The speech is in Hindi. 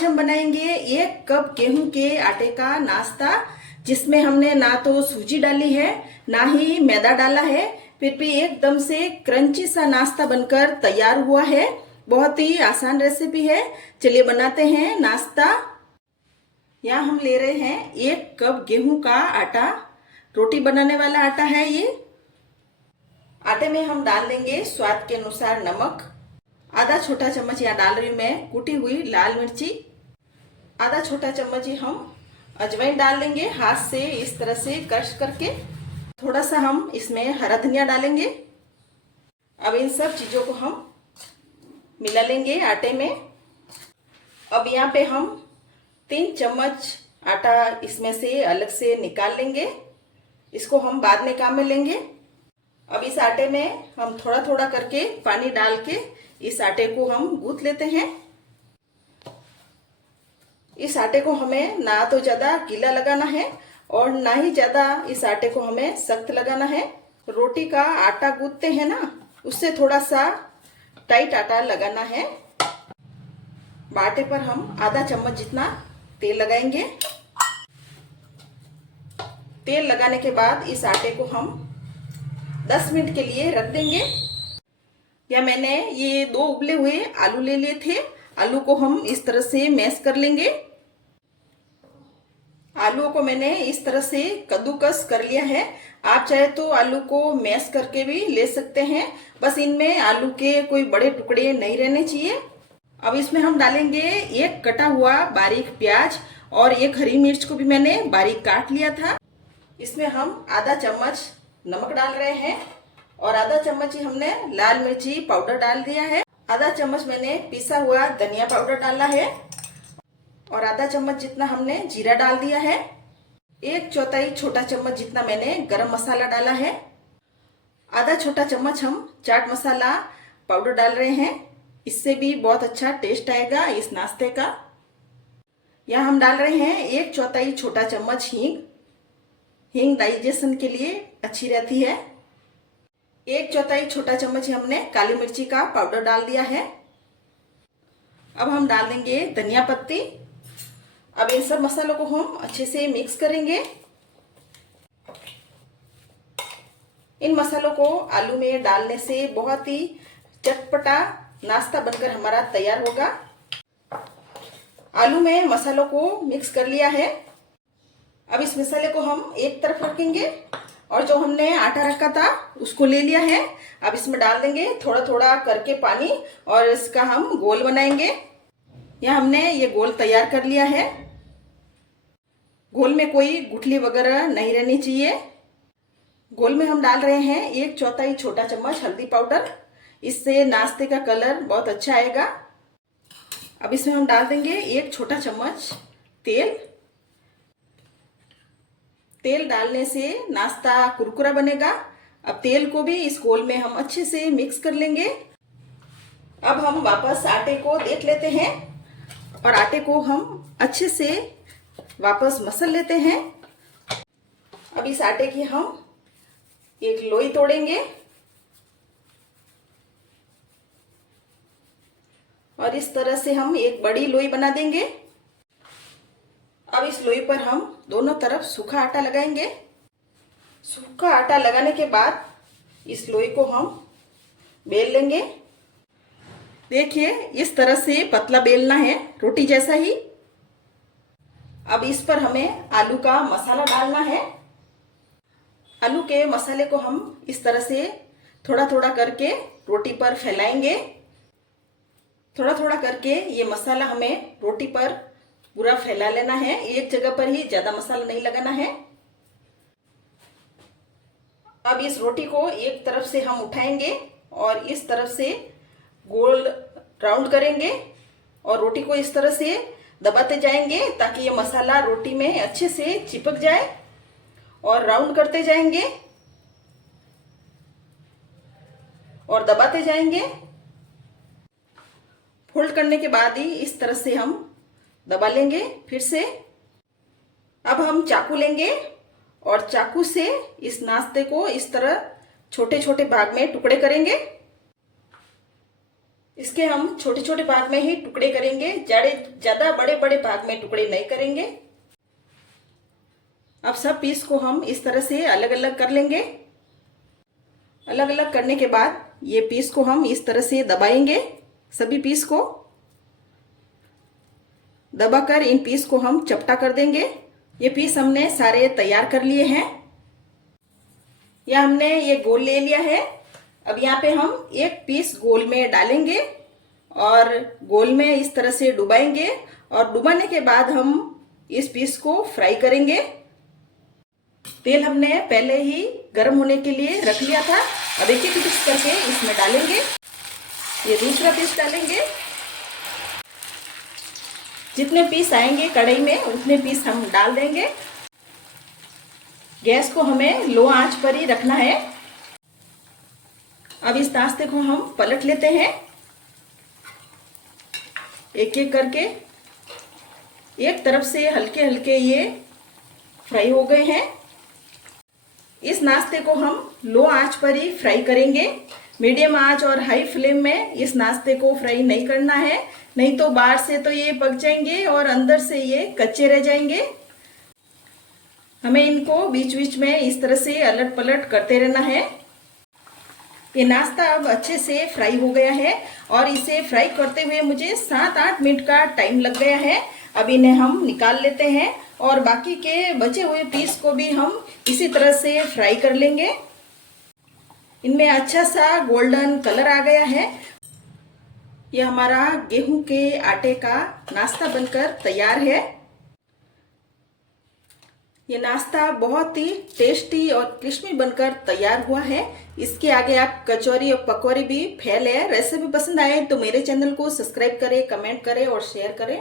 आज हम बनाएंगे 1 कप गेहूं के आटे का नाश्ता, जिसमें हमने ना तो सूजी डाली है ना ही मैदा डाला है, फिर भी एकदम से क्रंची सा नाश्ता बनकर तैयार हुआ है। बहुत ही आसान रेसिपी है। चलिए बनाते हैं नाश्ता। यहाँ हम ले रहे हैं 1 कप गेहूं का आटा। रोटी बनाने वाला आटा है ये। आटे में हम डाल देंगे स्वाद के अनुसार नमक। आधा छोटा चम्मच यहाँ डाल रही हूँ मैं कुटी हुई लाल मिर्ची। आधा छोटा चम्मच ही हम अजवाइन डाल देंगे, हाथ से इस तरह से क्रश करके। थोड़ा सा हम इसमें हरा धनिया डालेंगे। अब इन सब चीज़ों को हम मिला लेंगे आटे में। अब यहाँ पे हम 3 चम्मच आटा इसमें से अलग से निकाल लेंगे। इसको हम बाद में काम में लेंगे। अब इस आटे में हम थोड़ा थोड़ा करके पानी डाल के इस आटे को हम गूंथ लेते हैं। इस आटे को हमें ना तो ज़्यादा गीला लगाना है और ना ही ज़्यादा इस आटे को हमें सख्त लगाना है। रोटी का आटा गूंथते हैं ना, उससे थोड़ा सा टाइट आटा लगाना है। आटे पर हम आधा चम्मच जितना तेल लगाएंगे। तेल लगाने के बाद इस आटे को हम 10 मिनट के लिए रख देंगे। या मैंने ये 2 उबले हुए आलू ले लिए थे। आलू को हम इस तरह से मैश कर लेंगे। आलूओं को मैंने इस तरह से कद्दूकस कर लिया है। आप चाहे तो आलू को मैश करके भी ले सकते हैं, बस इनमें आलू के कोई बड़े टुकड़े नहीं रहने चाहिए। अब इसमें हम डालेंगे 1 कटा हुआ बारीक प्याज और 1 हरी मिर्च को भी मैंने बारीक काट लिया था। इसमें हम आधा चम्मच नमक डाल रहे हैं और आधा चम्मच ही हमने लाल मिर्ची पाउडर डाल दिया है। आधा चम्मच मैंने पिसा हुआ धनिया पाउडर डाला है और आधा चम्मच जितना हमने जीरा डाल दिया है। 1/4 छोटा चम्मच जितना मैंने गरम मसाला डाला है। आधा छोटा चम्मच हम चाट मसाला पाउडर डाल रहे हैं। इससे भी बहुत अच्छा टेस्ट आएगा इस नाश्ते का। यहाँ हम डाल रहे हैं 1/4 छोटा चम्मच हींग। हींग डाइजेशन के लिए अच्छी रहती है। 1/4 छोटा चम्मच हमने काली मिर्ची का पाउडर डाल दिया है। अब हम डाल देंगे धनिया पत्ती। अब इन सब मसालों को हम अच्छे से मिक्स करेंगे। इन मसालों को आलू में डालने से बहुत ही चटपटा नाश्ता बनकर हमारा तैयार होगा। आलू में मसालों को मिक्स कर लिया है। अब इस मसाले को हम एक तरफ रखेंगे और जो हमने आटा रखा था उसको ले लिया है। अब इसमें डाल देंगे थोड़ा थोड़ा करके पानी और इसका हम गोल बनाएंगे। यहाँ हमने ये गोल तैयार कर लिया है। गोल में कोई गुठली वगैरह नहीं रहनी चाहिए। गोल में हम डाल रहे हैं 1/4 छोटा चम्मच हल्दी पाउडर। इससे नाश्ते का कलर बहुत अच्छा आएगा। अब इसमें हम डाल देंगे 1 छोटा चम्मच तेल। तेल डालने से नाश्ता कुरकुरा बनेगा। अब तेल को भी इस गोल में हम अच्छे से मिक्स कर लेंगे। अब हम वापस आटे को देख लेते हैं और आटे को हम अच्छे से वापस मसल लेते हैं। अब इस आटे की हम एक लोई तोड़ेंगे और इस तरह से हम एक बड़ी लोई बना देंगे। अब इस लोई पर हम दोनों तरफ सूखा आटा लगाएंगे। सूखा आटा लगाने के बाद इस लोई को हम बेल लेंगे। देखिए इस तरह से पतला बेलना है, रोटी जैसा ही। अब इस पर हमें आलू का मसाला डालना है। आलू के मसाले को हम इस तरह से थोड़ा थोड़ा करके रोटी पर फैलाएंगे। थोड़ा थोड़ा करके ये मसाला हमें रोटी पर पूरा फैला लेना है। एक जगह पर ही ज्यादा मसाला नहीं लगाना है। अब इस रोटी को एक तरफ से हम उठाएंगे और इस तरफ से गोल राउंड करेंगे और रोटी को इस तरह से दबाते जाएंगे ताकि ये मसाला रोटी में अच्छे से चिपक जाए, और राउंड करते जाएंगे और दबाते जाएंगे। फोल्ड करने के बाद ही इस तरह से हम दबा लेंगे फिर से। अब हम चाकू लेंगे और चाकू से इस नाश्ते को इस तरह छोटे छोटे भाग में टुकड़े करेंगे। इसके हम छोटे छोटे भाग में ही टुकड़े करेंगे, ज्यादा बड़े बड़े भाग में टुकड़े नहीं करेंगे। अब सब पीस को हम इस तरह से अलग अलग कर लेंगे। अलग अलग करने के बाद ये पीस को हम इस तरह से दबाएंगे। सभी पीस को दबाकर इन पीस को हम चपटा कर देंगे। ये पीस हमने सारे तैयार कर लिए हैं। या हमने ये गोल ले लिया है। अब यहाँ पे हम एक पीस गोल में डालेंगे और गोल में इस तरह से डुबाएंगे और डुबाने के बाद हम इस पीस को फ्राई करेंगे। तेल हमने पहले ही गर्म होने के लिए रख लिया था। अब एक एक पीस करके इसमें डालेंगे। ये दूसरा पीस डालेंगे। जितने पीस आएंगे कढ़ाई में उतने पीस हम डाल देंगे। गैस को हमें लो आंच पर ही रखना है। अब इस नाश्ते को हम पलट लेते हैं। एक एक करके एक तरफ से हल्के हल्के ये फ्राई हो गए हैं। इस नाश्ते को हम लो आंच पर ही फ्राई करेंगे। मीडियम आंच और हाई फ्लेम में इस नाश्ते को फ्राई नहीं करना है, नहीं तो बाहर से तो ये पक जाएंगे और अंदर से ये कच्चे रह जाएंगे। हमें इनको बीच बीच में इस तरह से अलट पलट करते रहना है। ये नाश्ता अब अच्छे से फ्राई हो गया है और इसे फ्राई करते हुए मुझे 7-8 मिनट का टाइम लग गया है। अब इन्हें हम निकाल लेते हैं और बाकी के बचे हुए पीस को भी हम इसी तरह से फ्राई कर लेंगे। इनमें अच्छा सा गोल्डन कलर आ गया है। यह हमारा गेहूं के आटे का नाश्ता बनकर तैयार है। ये नाश्ता बहुत ही टेस्टी और क्रिस्पी बनकर तैयार हुआ है। इसके आगे आप कचौरी और पकौड़ी भी फेल है। रेसिपी पसंद आए तो मेरे चैनल को सब्सक्राइब करें, कमेंट करें और शेयर करें।